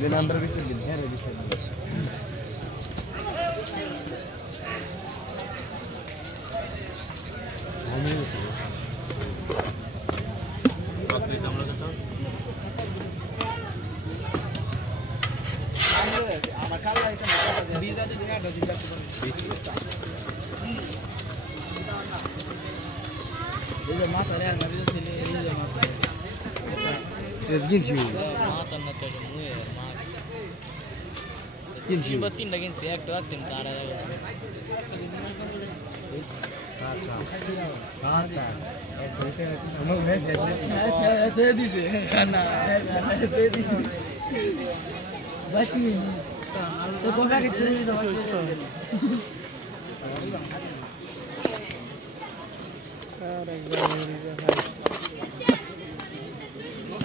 Then under which you will hear everything. আমার খাবার এটা বিজা দিয়ে এটা জিজ্ঞাসা করুন Desde mata, né? Na vida você nem liga, mata. Ezgin sih. Mak tanah tu jamu ya mak. Ezgin sih. Batin lagi sih, ek dua tim cara dah. दे दीजिए खाना दे दीजिए बस नहीं तो बोला कि तुम ही सोचते हो